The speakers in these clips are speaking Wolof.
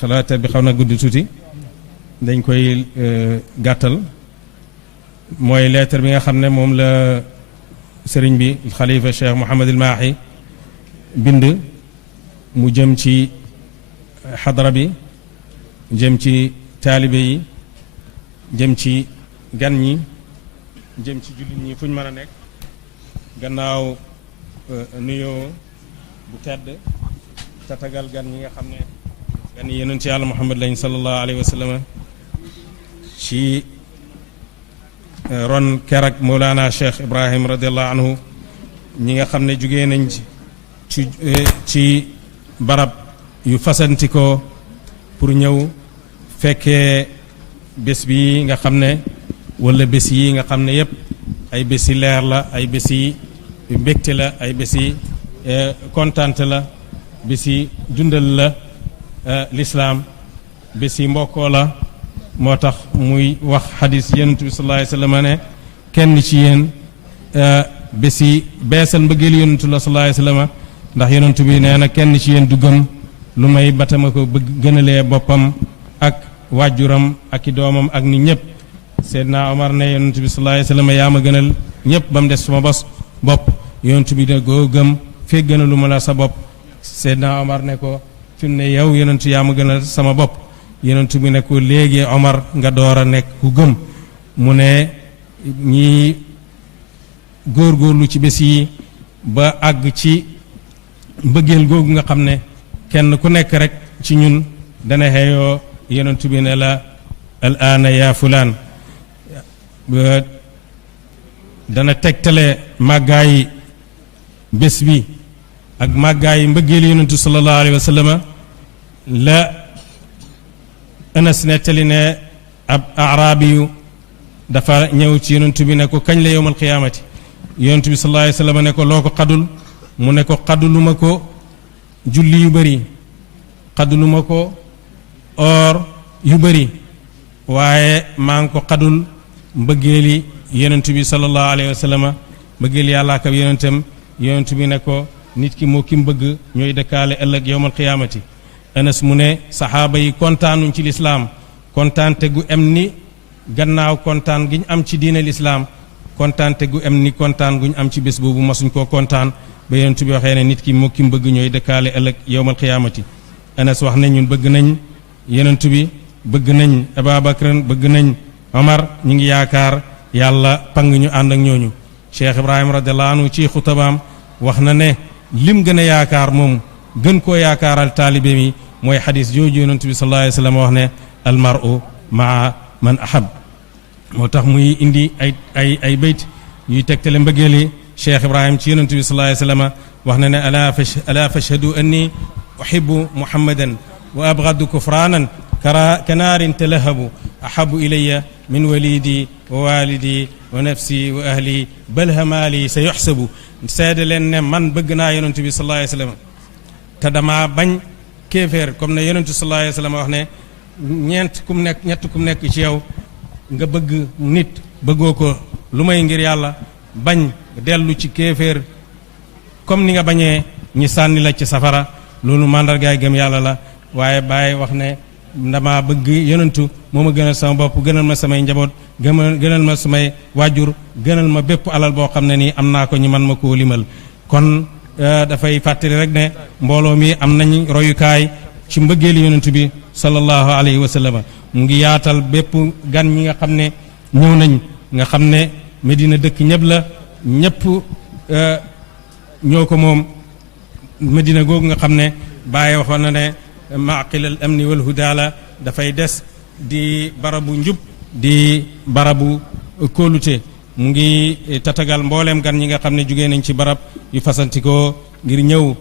xalaat bi xaw na gudd tuuti dañ koy gàttal mooy lettre bi nga xam ne moom la sëriñ bi xalifa Cheikh Mouhamadul Mahi bind mu jëm ci xadara bi jëm ci taalibe yi jëm ci gan ñi jëm ci jullit ñi fu ñu mën a nekk gannaaw nuyoo bu tedd tatagal gan ñi nga xam ne gan yi yonent yàlla Muhammad lañ sallallahu alayhi wa sallam ci ron kerak Mawlana Cheikh Ibrahim radiallahu anhu ñi nga xam ne jugee nañ ci barab yu fasantikoo pour ñëw fekkee bés bi nga xam ne wala bés yi nga xam ne yépp ay bés yi leer la ay bés yi mbégte la ay bés yi kontante la bés yi dundal la lislaam bés yi mbokkoo la moo tax muy wax xadis yonent bi sallallahu alayhi wa sallam ne kenn ci yéen bés yi beesal mbëggeel yonentu la sallallahu alayhi wa sallam ndax yonent bi nee na kenn ci yéen du gëm lu may batama ko bëgg gënalee boppam ak waajuram ak i doomam ak ni ñëpp Seydina Omar ne yonent bi sallallahu alayhi wa sallam yaa ma gënal ñëpp ba mu des suma bopp yonent bi ne goo gëm fee gënalu ma la sa bopp Seydina Omar ne ko fi mu ne yow yonent yaa ma gënal sama bopp yonent bi ne ko léegi Omar nga door a nekk ku gëm mu ne ñi góorgóorlu ci bés yi ba àgg ci mbëggeel googu nga xam ne kenn ku nekk rek ci ñun dana xeeyoo yonent bi ne la al aana yaa fulaan dana tegtale màggaayi bés bi ak màggaayi mbëggeel yonentu sallallahu alayhi wa sallam la Anas nettali ne ab araabi yu dafa ñëw ci yonent bi ne ko kañ la yowmal qiyaamati yonent bi sallallahu alayhi wa sallam ne ko loo ko xadul mu ne ko xaduluma ko julli yu bëri xaduluma ko or yu bëri waaye maa ngi ko xadul mbëggeeli yonent bi sallallahu alayhi wa sallam mbëggeeli yàlla ak yonentam yonent bi ne ko nit ki moo ki mbëgg ñooy dëkkaale ëllëg yowmal qiyaamati Anas mu ne saxaaba yi kontaanuñ ci lislaam kontaante gu em ni gannaaw kontaan gi ñu am ci diine lislaam kontaante gu em ni kontaan gu ñu am ci bés boobu masuñ koo kontaan ba yonent bi waxee ne nit ki moo ki mbëgg ñooy dëkkaale ëllëg yowmal qiyaamati Anas wax ne ñun bëgg nañ yonent bi bëgg nañ Ababakran bëgg nañ Omar ñu ngi yaakaar yàlla pang ñu ànd ak ñooñu Cheikh Ibrahima radiallahu anhu ci xutabaam wax na ne lim gën a yaakaar moom gën koo yaakaaral taalibe mi mooy xadis jooju yonent bi sallallahu alayhi wa sallam wax ne almaru maa man ahab moo tax muy indi ay bayt yuy tegtale mbëggeeli Cheikh Ibrahim ci yonent bi sallallahu alayhi wa sallam wax na ne ala fashhadu anni uhibbu muhammadan wa abghadu kufranan kanaarin talahabu ahabu ilayya min walidi wa walidi wa nafsi wa ahli bal hamaali sa yuxsabu seede leen ne man bëgg naa yonent bi sallallahu alayhi wa sallam te dama bañ kéeféer comme ne yonentu sallallahu alayhi wa sallam wax ne ñett kum nekk ci yow nga bëgg nit bëggoo ko lu may ngir yàlla bañ dellu ci kéeféer comme ni nga bañee ñi sànni la ci safara loolu màndargaay gëm yàlla la waaye Baay wax ne dama bëgg yonentu moo ma gënal sama bopp gënal ma samay njaboot gënal ma samay waajur gënal ma bépp alal boo xam ne nii am naa ko ñi man ma koo limal kon dafay fàttali rek ne mbooloo mi am nañ royukaay ci mbëggeeli yonent bi sallallahu alayhi wa sallam mu ngi yaatal bépp gan ñi nga xam ne ñëw nañ nga xam ne Medina dëkk ñëpp la ñëpp ñoo ko moom Medina googu nga xam ne Baye waxoon na ne maqilal amni wal huda la dafay des di barabu njub di barabu kóolute mu ngi tatagal mbooleem gan ñi nga xam ne jugee nañ ci barab yu fasantikoo ngir ñëw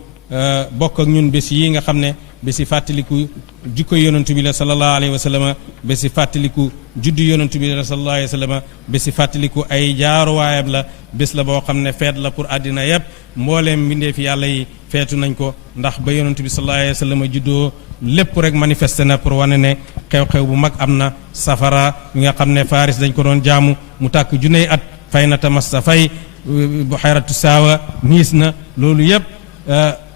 bokk ak ñun bés yi nga xam ne bési fàttaliku jikko yonentu bi la sallallahu alayhi wa sallam bési fàttaliku juddu yonentu bi la sallallahu alayhi wa sallam bési fàttaliku ay jaaruwaayam la bés la boo xam ne feet la pour àddina yépp mbooleem mbindeefi yàlla yi feetu nañ ko ndax ba yonentu bi sallallahu alayhi wa sallam juddoo lépp rek manifesté na pour wane ne xew-xew bu mag am na safara yi nga xam ne Faris dañ ko doon jaamu mu tàkk juney at fay na tamassa fay bu xayratu saawa niis na loolu yépp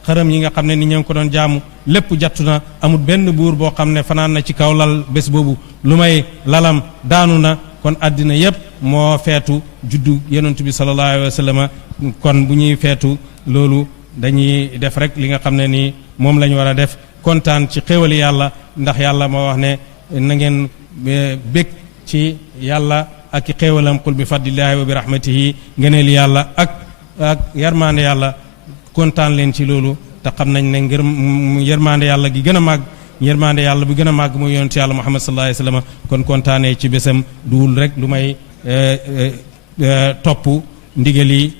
xërëm yi nga xam ne ni ñoo ngi ko doon jaamu lépp jattu na amul benn buur boo xam ne fanaan na ci kaw lal bés boobu lu may lalam daanu na kon àddina yépp moo feetu juddu yonent bi sallallahu alayhi wa sallam kon bu ñuy feetu loolu dañuy def rek li nga xam ne nii moom la ñu war a def kontaan ci xéwali yàlla ndax yàlla moo wax ne na ngeen bég ci yàlla ak i xéewalam qul bi fadlillahi wa bi rahmatihi ngëneel yàlla ak yarmaande yàlla kontaan leen ci loolu te xam nañ ne ngir yërmaande yàlla gi gën a màgg yërmaande yàlla bu gën a màgg mooy yonent yàlla Muhammad sallallahu alayhi wa sallam kon kontaanee ci bésam duwul rek lu may topp ndigali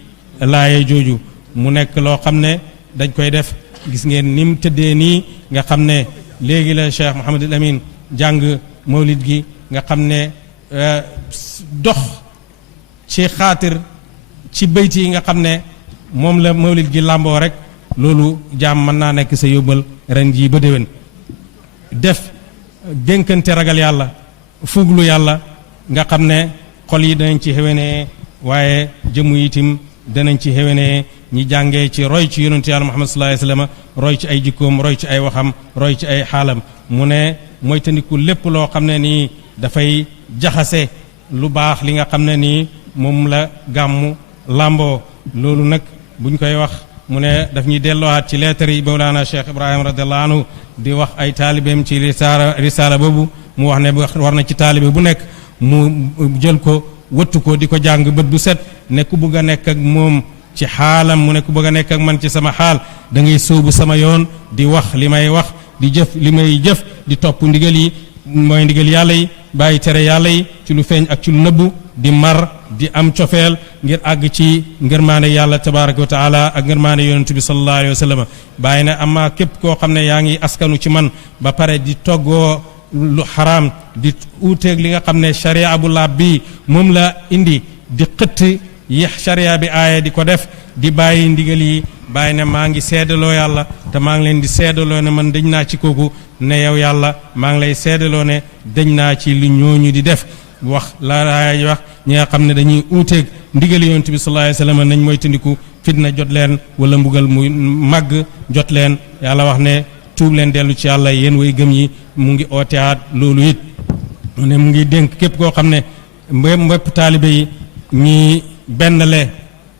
laaye jooju mu nekk loo xam ne dañ koy def gis ngeen ni mu tëddee nii nga xam ne léegi la Cheikh Mouhamadul Amin jàng mawlid gi nga xam ne dox ci xaatir ci bayti yi nga xam ne moom la mawlid gi làmboo rek loolu jaam mën naa nekk sa yóbbal ren jii ba déwén def dénkante ragal yàlla fuglu yàlla nga xam ne xol yi danañ ci xewenee waaye jëmm yi itam danañ ci xewenee ñi jàngee ci roy ci yonentu yàlla Muhammad sallallahu alayhi wasallam roy ci ay jikkoom roy ci ay waxam roy ci ay xaalam mu ne mooy tandiku lépp loo xam ne nii dafay jaxase lu baax li nga xam ne nii moom la gàmmu làmboo loolu nag buñ koy wax mu ne daf ñuy delloowaat ci lettre yi Mawlana Cheikh Ibrahima radiallahu anhu di wax ay taalibeem ci risaala boobu mu wax ne war na ci taalibe bu nekk mu jël ko wëttu ko di ko jàng bët bu set ne ku bëgg a nekk ak moom ci xaalam mu ne ku bëgg a nekk ak man ci sama xaal da ngay sóobu sama yoon di wax li may wax di jëf li may jëf di topp ndigal yi mooy ndigal yàlla yi bàyyi tere yàlla yi ci lu feeñ ak ci lu nëbbu di mar di am cofeel ngir àgg ci ngërmaane yàlla tabaraka wa taala ak ngërmaane yonent bi sallallahu alayhi wa sallam bàyyi ne ama képp koo xam ne yaa ngi askanu ci man ba pare di toggoo lu xaraam di uuteeg li nga xam ne sharia bu laab bi moom la indi di xëtt yi sharia bi aaya di ko def di bàyyi ndigal yi bàyyi ne maa ngi seedaloo yàlla te maa ngi leen di seedaloo ne man dañ naa ci kooku ne yow yàlla maa ngi lay seedaloo ne dañ naa ci li ñooñu di def wax la aaya wax ñi nga xam ne dañuy uuteeg ndigal yonent bi sallallahu alayhi wasallam nañ mooy tandiku fitna jot leen wala mbugal muy màgg jot leen yàlla wax ne tuub leen dellu ci yàlla yéen way gëm yi mu ngi ooteaat loolu it mu ne mu ngi dénk képp koo xam ne mbépp taalibe yi ñi benn le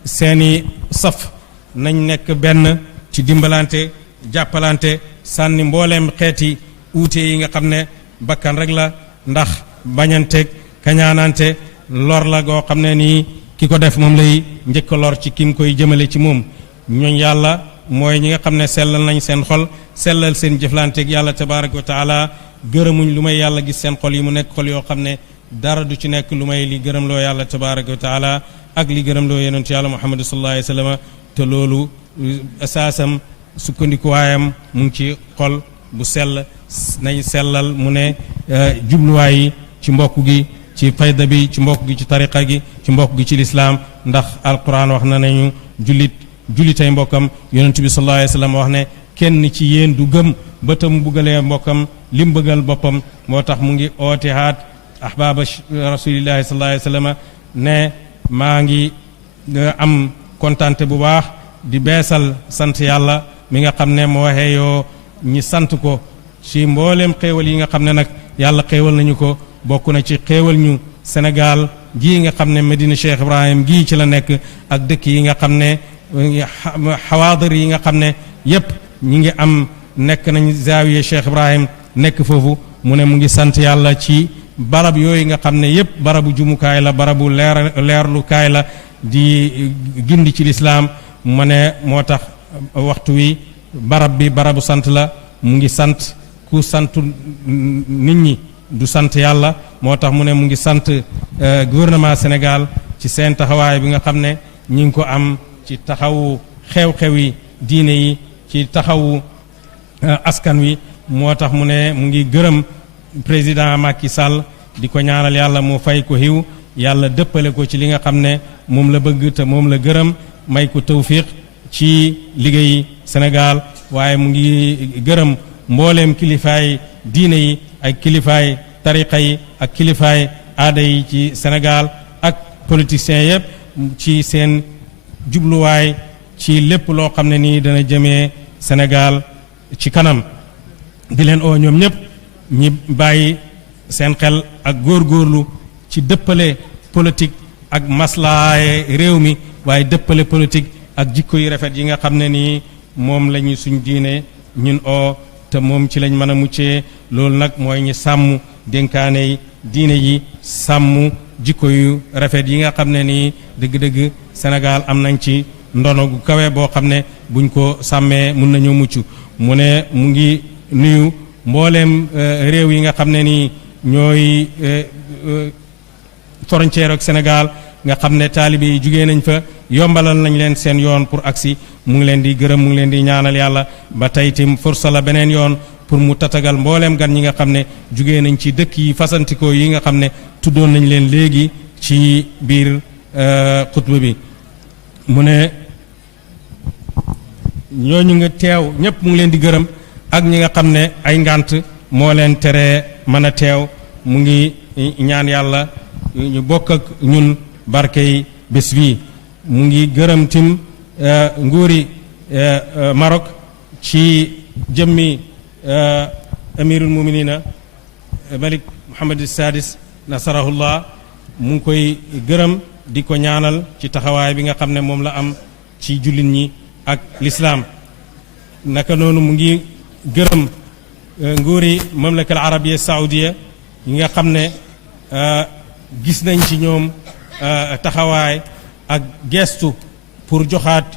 seeni saf nañ nekk benn ci dimbalante jàppalante sànni mbooleem xeeti uute yi nga xam ne bakkan rek la ndax bañanteeg kañaanante lor la goo xam ne nii ki ko def moom lay njëkk lor ci ki mu koy jëmale ci moom ñooñ yàlla mooy ñi nga xam ne sellal nañ seen xol sellal seen jëflanteeg yàlla tabaraka wa taala gërëmuñ lu may yàlla gis seen xol yi mu nekk xol yoo xam ne dara du ci nekk lu may li gërëm loo yàlla tabaraka wa taala ak li gërëm loo yonentu yàlla muhammad sallallahu alayhi wa sallam te loolu asaasam sukkandikuwaayam mu ngi ci xol bu sell nañ sellal mu ne jubluwaay yi ci mbokk gi ci fayda bi ci mbokk gi ci tariqa gi ci mbokk gi ci lislaam ndax alquran wax na nañu jullitay mbokkam yonent bi sallallahu alayhi wa sallam wax ne kenn ci yéen du gëm ba tam buggalee mbokkam lim bëggal boppam moo tax mu ngi oote haat ahbaaba rasulillahi sallallahu alayhi wa sallam ne maa ngi am kontante bu baax di beesal sant yàlla mi nga xam ne moo waxee yoo ñi sant ko ci mbooleem xéewal yi nga xam ne nag yàlla xéewal nañu ko bokk na ci xéewal ñu Sénégal gii nga xam ne Medina Cheikh Ibrahim gii ci la nekk ak dëkk yi nga xam ne xawaadir yi nga xam ne yépp ñi ngi am nekk nañ zaawiya Cheikh Ibrahim nekk foofu mu ne mu ngi sant yàlla ci barab yooyu nga xam ne yépp barabu jumukaay la barabu leerlukaay la di gindi ci lislaam mu ne moo tax waxtu wi barab bi barabu sant la mu ngi sant ku santu nit ñi du sant yàlla moo tax mu ne mu ngi sant gouvernement Sénégal ci seen taxawaay bi nga xam ne ñi ngi ko am ci taxawu xew-xew yi diine yi ci taxawu askan wi moo tax mu ne mu ngi gërëm président Macky Sall di ko ñaanal yàlla mu fay ko xiw yàlla dëppale ko ci li nga xam ne moom la bëgg te moom la gërëm may ko tawfiq ci liggéey Sénégal waaye mu ngi gërëm mbooleem kilifaay diine yi ak kilifaay tariqa yi ak kilifaay aada yi ci Sénégal ak politiciens yépp ci seen jubluwaay ci lépp loo xam ne nii dana jëmee Sénégal ci kanam di leen oo ñoom ñëpp ñi bàyyi seen xel ak góorgóorlu ci dëppale politique ak maslaaye réew mi waaye dëppale politique ak jikko yu rafet yi nga xam ne nii moom la ñu suñ diine ñun oo te moom ci lañ mën a muccee loolu nag mooy ñi sàmm dénkaane yi diine yi sàmm jikko yu rafet yi nga xam ne nii dëgg-dëgg Sénégal am nañ ci ndono gu kawe boo xam ne buñ ko sàmmee mun nañoo mucc mu ne mu ngi nuyu mbooleem réew yi nga xam ne nii ñooy frontière ak Sénégal nga xam ne taalibe yi jugee nañ fa yombalal nañ leen seen yoon pour agsi mu ngi leen di gërëm mu ngi leen di ñaanal yàlla ba tey tim forsa la beneen yoon pour mu tatagal mbooleem gan ñi nga xam ne jugee nañ ci dëkk yi fasantikoo yi nga xam ne tuddoon nañ leen léegi ci biir xutba bi mu ne ñooñu nga teew ñëpp mu ngi leen di gërëm ak ñi nga xam ne ay ngànt moo leen teree mën a teew mu ngi ñaan yàlla ñu bokk ak ñun barkey bés bii mu ngi gërëm tim nguuri Maroc ci jëmmi amirul muminina Malik Mohammed Sadis nasarahullah mu ngi koy gërëm di ko ñaanal ci taxawaay bi nga xam ne moom la am ci jullit ñi ak lislaam naka noonu mu ngi gërëm nguuri mamlaka al arabiya saoudia yi nga xam ne gis nañ ci ñoom taxawaay ak gestu pour joxaat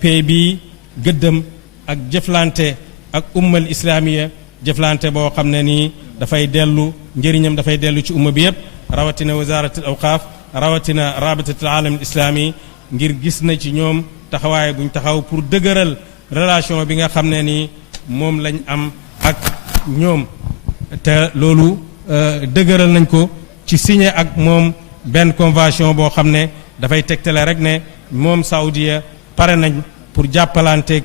pays bi gëddëm ak jëflante ak ummal islamiya jëflante boo xam ne nii dafay dellu njëriñam dafay dellu ci umma bi yépp rawatina wazarat al awqaaf rawatina rabitat al alam al islami ngir gis na ci ñoom taxawaay buñ taxaw pour dëgëral relation bi nga xam ne nii moom lañ am ak ñoom te loolu dëgëral nañ ko ci signé ak moom benn convention boo xam ne dafay tegtale rek ne moom Saoudia pare nañ pour jàppalanteeg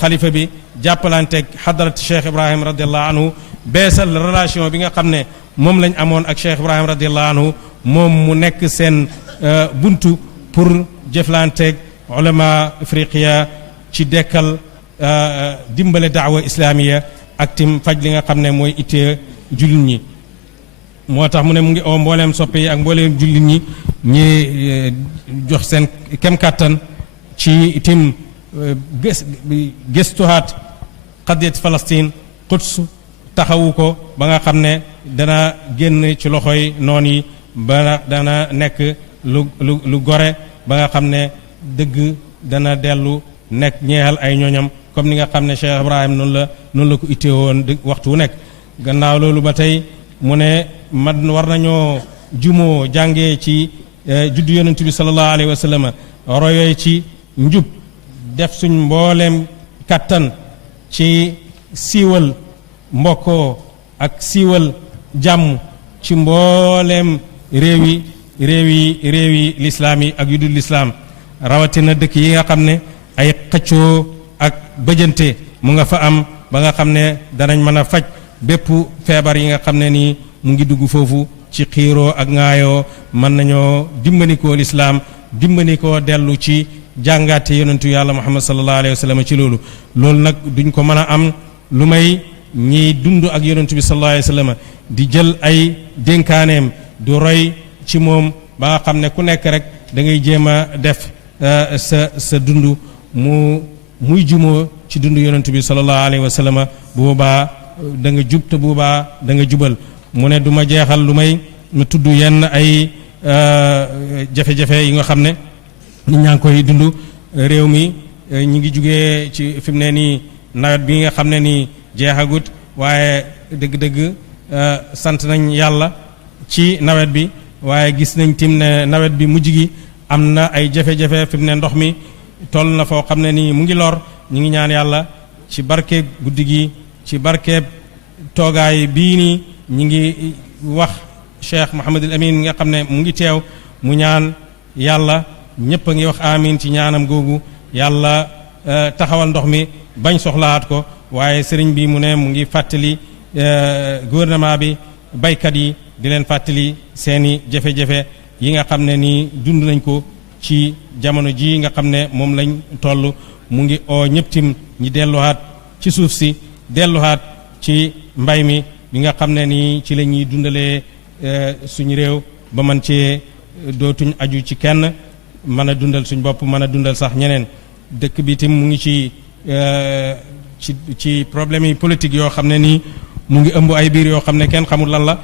xalifa bi jàppalanteeg xadarat Cheikh Ibrahim radiallahu anhu beesal relation bi nga xam ne moom lañ amoon ak Cheikh Ibrahim radiallahu anhu moom mu nekk seen buntu pour jëflanteeg ulama afriqiya ci dekkal dimbale daawa islamiya ak tim faj li nga xam ne mooy ittee jullit ñi moo tax mu ne mu ngi oo mbooleem soppe yi ak mbooleem jullit ñi ñi jox seen kem kàttan ci tim gëstuwaat qadiyat Palestine Quds taxawu ko ba nga xam ne dana génn ci loxoy noon yi ba dana nekk lu gore ba nga xam ne dëgg dana dellu nekk ñeexal ay ñooñam comme ni nga xam ne Cheikh Ibrahim noonu la ko ittee woon waxtu wu nekk gannaaw loolu ba tey mu ne man war nañoo jumoo jàngee ci juddu yonent bi sallallahu alayhi wa sallam royooy ci njub def suñ mbooleem kattan ci siiwal mbokkoo ak siiwal jàmm ci mbooleem réewi lislaam yi ak yu dul lislaam rawatina dëkk yi nga xam ne ay xëccoo ak bëjante mu nga fa am ba nga xam ne danañ mën a faj bépp feebar yi nga xam ne nii mu ngi dugg foofu ci xiiroo ak ŋaayoo mën nañoo dimbanikoo lislaam dimbanikoo dellu ci jàngaate yonentu yàlla muhammad sallallahu alayhi wa sallam ci loolu nag duñ ko mën a am lu may ñiy dund ak yonentu bi sallallahu alayhi wa sallam di jël ay dénkaaneem du roy ci moom ba nga xam ne ku nekk rek da ngay jéem a def sa dund muy jumoo ci dund yonentu bi sallallahu alayhi wa sallam bu boobaa da nga jub te bu boobaa da nga jubal mu ne du ma jeexal lu may mu tudd yenn ay jafe-jafe yi nga xam ne nit ñaa ngi koy dund réew mi ñi ngi jugee ci fi mu ne nii nawet bi nga xam ne nii jeexagut waaye dëgg-dëgg sant nañ yàlla ci nawet bi waaye gis nañ tim ne nawet bi mujj gi am na ay jafe-jafe fi mu ne ndox mi toll na foo xam ne nii mu ngi lor ñu ngi ñaan yàlla ci barkeeb guddi gi ci barkeeb toogaay bii nii ñi ngi wax Cheikh Mouhamadul Amin nga xam ne mu ngi teew mu ñaan yàlla ñëpp a ngi wax amin ci ñaanam googu yàlla taxawal ndox mi bañ soxlaat ko waaye sëriñ bi mu ne mu ngi fàttali gouvernement bi baykat yi di leen fàttali seeni jafe-jafe yi nga xam ne nii dund nañ ko ci jamono ji nga xam ne moom lañ toll mu ngi oo ñëpp tim ñi delluwaat ci suuf si delluwaat ci mbay mi bi nga xam ne nii ci la ñuy dundalee suñu réew ba man cee dootuñ aju ci kenn mën a dundal suñ bopp mën a dundal sax ñeneen dëkk bi tim mu ngi ci problème yi politique yoo xam ne nii mu ngi ëmb ay biir yoo xam ne kenn xamul lan la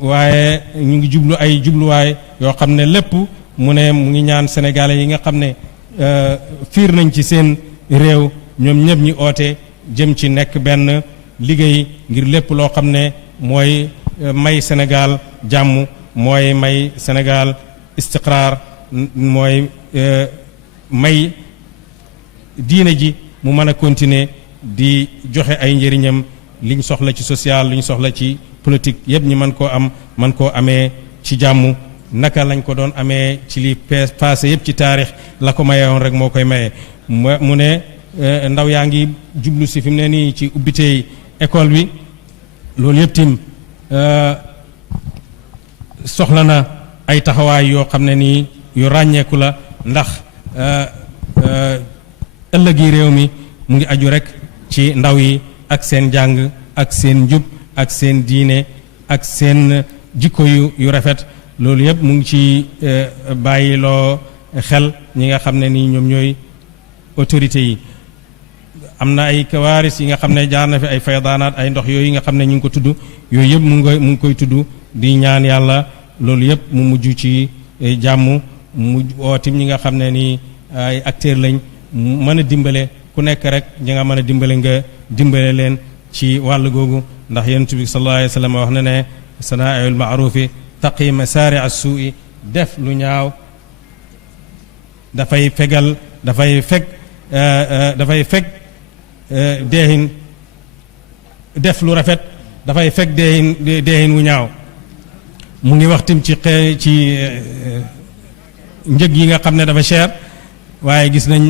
waaye ñu ngi jublu ay jubluwaay yoo xam ne lépp mu ne mu ngi ñaan sénégalais yi nga xam ne fiir nañ ci seen réew ñoom ñëpp ñi oote jëm ci nekk benn liggéey ngir lépp loo xam ne mooy may Sénégal jàmm mooy may Sénégal istiqraar mooy may diine ji mu mën a continuer di joxe ay njëriñam liñ soxla ci social liñ soxla ci politique yëpp ñi mën koo am mën koo amee ci jàmm naka lañ ko doon amee ci li passé yëpp ci taarix la ko mayewoon rek moo koy maye mu ne ndaw yaa ngi jublu si fi mu ne nii ci ubbitey école bi loolu yëpp tim soxla na ay taxawaay yoo xam ne nii yu ràññeeku la ndax ëllëgi réew mi mu ngi aju rek ci ndaw yi ak seen jàng ak seen njub ak seen diine ak seen jikko yu rafet loolu yëpp mu ngi ci bàyyi loo xel ñi nga xam ne nii ñoom ñooy autorités yi am na ay kawaaris yi nga xam ne jaar na fi ay faydaanaat ay ndox yooyu nga xam ne ñu ngi ko tudd yooyu yëpp mu ngi koy tudd di ñaan yàlla loolu yëpp mu mujj ci jàmm mu ootim ñi nga xam ne nii ay acteurs lañ mën a dimbale ku nekk rek ñi nga mën a dimbale nga dimbale leen ci wàll googu ndax yonent bi sallallahu alayhi wa sallam wax na ne sanaa'iul ma'ruufi taqi masaari as-suu'i def lu ñaaw dafay fegal dafay feg deexin def lu rafet dafay feg deexin wu ñaaw mu ngi waxtim ci njëg yi nga xam ne dafa cher waaye gis nañ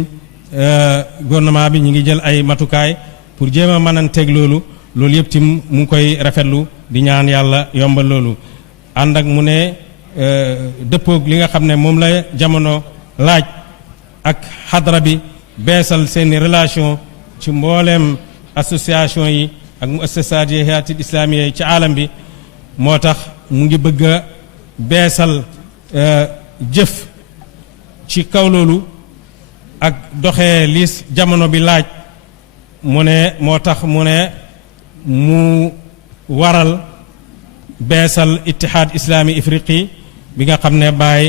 gouvernement bi ñu ngi jël ay matukaay pour jéem a mënanteeg loolu yëpp tim mu ngi koy rafetlu di ñaan yàlla yombal loolu ànd ak mu ne dëppoog li nga xam ne moom la jamono laaj ak xadra bi beesal seeni relation ci mbooleem association yi ak muassasaat yi hayaatil islaamiya yi ci aalam bi moo tax mu ngi bëgg a beesal jëf ci kaw loolu ak doxee li jamono bi laaj mu ne moo tax mu ne mu waral beesal ittihaad islaami ifriqi bi nga xam ne Baay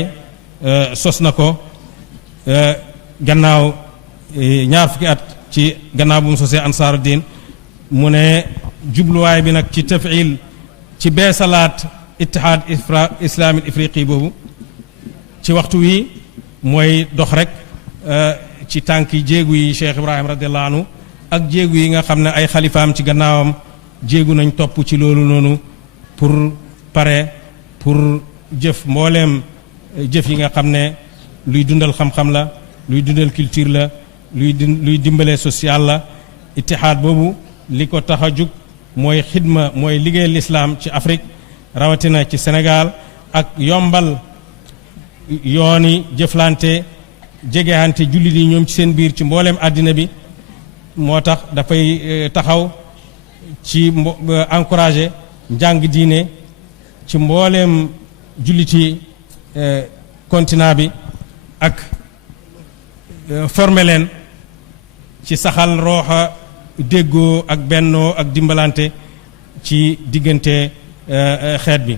sos na ko gannaaw ñaar fukki at ci gannaaw bu mu sosee ansaaru diin mu ne jubluwaay bi nag ci tafil ci beesalaat ittihaad islaami ifriqi boobu ci waxtu wi mooy dox rek ci tànki jéegu yi Cheikh Ibrahim radiallahu anhu ak jéegu yi nga xam ne ay xalifaam ci gannaawam jéegu nañ topp ci loolu noonu pour pare pour jëf mbooleem jëf yi nga xam ne luy dundal xam-xam la luy dundal culture la luy dimbale social la ittihaad boobu li ko tax a jug mooy xidma mooy liggéey lislaam ci Afrique rawatina ci Sénégal ak yombal yooni jëflante jegehante jullit yi ñoom ci seen biir ci mbooleem àddina bi moo tax dafay taxaw ci encourager njàng diine ci mbooleem julliti continent bi ak former leen ci saxal rooxa déggoo ak bennoo ak dimbalante ci diggante xeet bi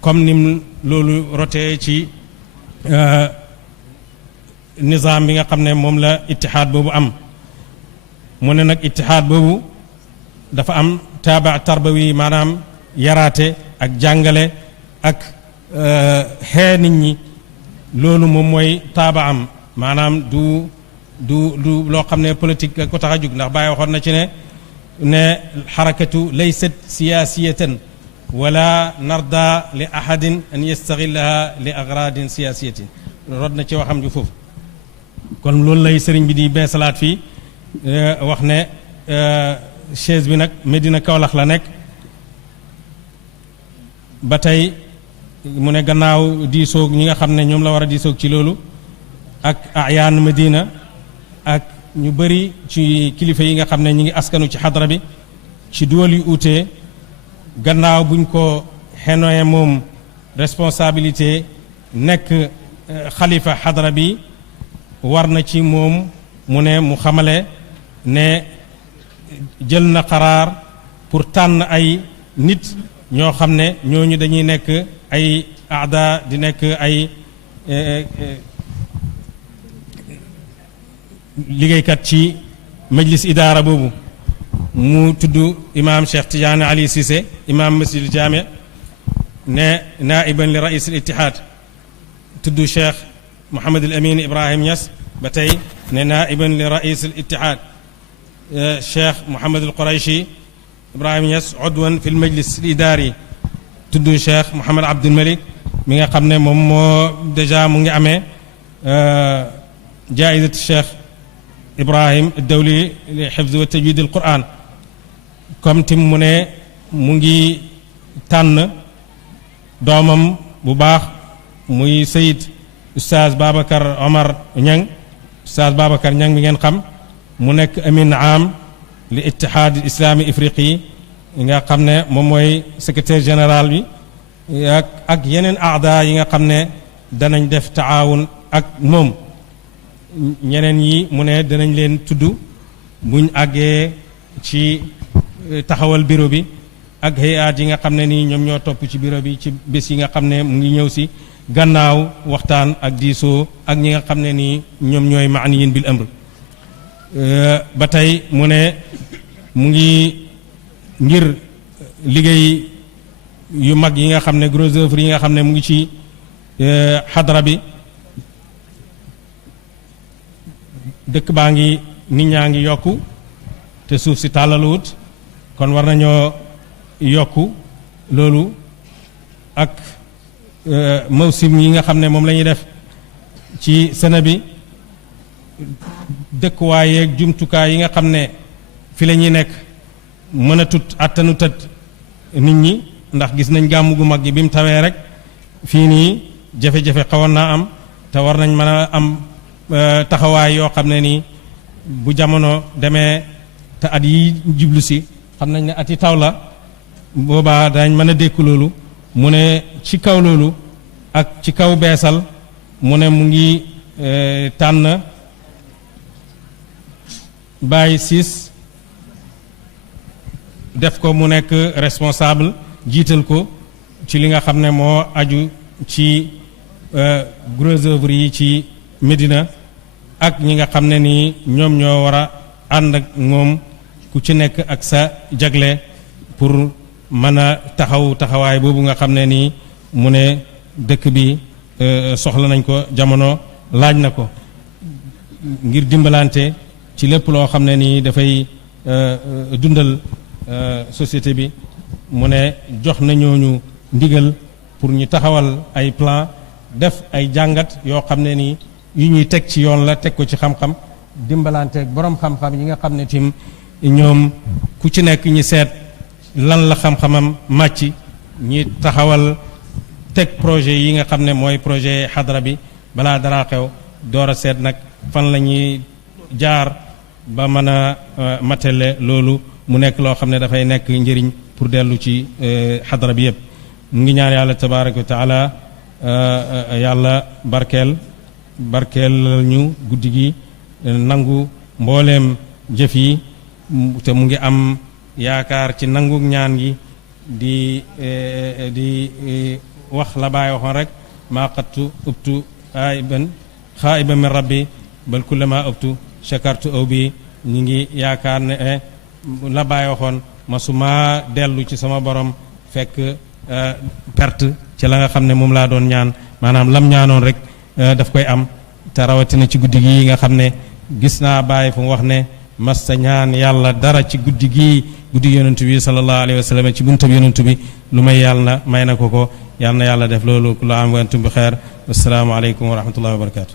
comme nim loolu rotee ci nizaam bi nga xam ne moom la ittihaad boobu am mu ne nag ittihaad boobu dafa am taaba tarbawi maanaam yaraate ak jàngale ak xee nit ñi loolu moom mooy taaba am maanaam du loo xam ne politique ko tax a jug ndax Baay waxoon na ci ne xarakatu laysat siyaasiyatan wala narda li ahadin an yastaxillaha li agradin siyaasiyatin rod na ci waxam ju foofu kon loolu lay sëriñ bi di beesalaat fii wax ne chaise bi nag Medina Kaolack la nekk ba tey mu ne gannaaw diisoog ñi nga xam ne ñoom la war a diisoog ci loolu ak ayaan Medina ak ñu bëri ci kilifa yi nga xam ne ñi ngi askanu ci xadra bi ci duwal yu uute gannaaw buñ ko xenoye moom responsabilité nekk xalifa xadra bi war na ci moom mu ne mu xamale ne jël na xaraar pour tànn ay nit ñoo xam ne ñooñu dañuy nekk ay aada di nekk ay liggéeykat ci majlis idaara boobu mu tudd imam Cheikh Tidiane Ali Cissé imam masjid jaami ne naiban li rais al ittihad tudd Cheikh Mouhamad al Amin Ibrahim Niass ba tey ne naiban li rais al ittihad Cheikh Mouhamad al Qurayshi Ibrahim Niass udwan fi al majlis al idari tudd Cheikh Mouhamad Abdul Malik mi nga xam ne moom moo déjà mu ngi amee jaayizat Cheikh Ibrahim ad-Dawli li hifz wa tajwid al Quran comme tim mu ne mu ngi tànn doomam bu baax muy Sayid Oustaz Babacar Omar Niang Oustaz Babacar Niang mi ngeen xam mu nekk amin am li ittihad islami ifriqi nga xam ne moom mooy secrétaire général bi ak yeneen aada yi nga xam ne danañ def taawun ak moom ñeneen yi mu ne danañ leen tudd buñ àggee ci taxawal bureau bi ak hayaat yi nga xam ne nii ñoom ñoo topp ci bureau bi ci bés yi nga xam ne mu ngi ñëw si gannaaw waxtaan ak diisoo ak ñi nga xam ne nii ñoom ñooy maaniyin bil amr ba tey mu ne mu ngi ngir liggéey yu mag yi nga xam ne gros œuvre yi nga xam ne mu ngi ci xadra bi dëkk baa ngi nit ñaa ngi yokku te suuf si tàllaluwut kon war nañoo yokku loolu ak mawsim yi nga xam ne moom la ñuy def ci sene bi dëkkuwaay yeeg jumtukaay yi nga xam ne fi la ñuy nekk mën a tut attanu tët nit ñi ndax gis nañ gàmm gu mag gi bi mu tawee rek fii nii jafe-jafe xawoon naa am te war nañ mën a am taxawaay yoo xam ne nii bu jamono demee te at yi jublu si xam nañ ne at yi taw la boobaa dañ mën a dékku loolu mu ne ci kaw loolu ak ci kaw beesal mu ne mu ngi tànn bàyyi siis def ko mu nekk responsable jiital ko ci li nga xam ne moo aju ci gros œuvre yi ci Médina ak ñi nga xam ne nii ñoom ñoo war a ànd ak moom ku ci nekk ak sa jagle pour mën a taxawaay boobu nga xam ne nii mu ne dëkk bi soxla nañ ko jamono laaj na ko ngir dimbalante ci lépp loo xam ne nii dafay dundal société bi mu ne jox na ñooñu ndigal pour ñu taxawal ay plan def ay jàngat yoo xam ne nii yu ñuy teg ci yoon la teg ko ci xam-xam dimbalanteeg borom xam-xam yi nga xam ne tim ñoom ku ci nekk ñi seet lan la xam-xamam màcc ñi taxawal teg projet yi nga xam ne mooy projet xadra bi balaa dara xew door a seet nag fan la ñuy jaar ba mën a matale loolu mu nekk loo xam ne dafay nekk njëriñ pour dellu ci xadra bi yëpp mu ngi ñaan yàlla tabaraka wa taala yàlla barkeel ñu guddi gi nangu mbooleem jëf yi te mu ngi am yaakaar ci nangu ñaan gi di wax la baay waxoon rek maa qattu ubtu aiban xaiban min rabbi bal kullama ubtu shakartu aw bi ñu ngi yaakaar ne la baay waxoon masuma dellu ci sama borom fekk perte ci la nga xam ne moom laa doon ñaan maanaam lam ñaanoon rek daf koy am te rawatina ci guddi gi nga xam ne gis naa bàyyi fu mu wax ne masta ñaan yàlla dara ci guddi gi guddi yonentu bi sallallahu alayhi wa sallam ci buntab yonentu bi lu may yàlla may na ko yàlla na yàlla def loolu kullu am wa antum bi xeer assalaamu aleykum wa rahmatullahi wa barakatuh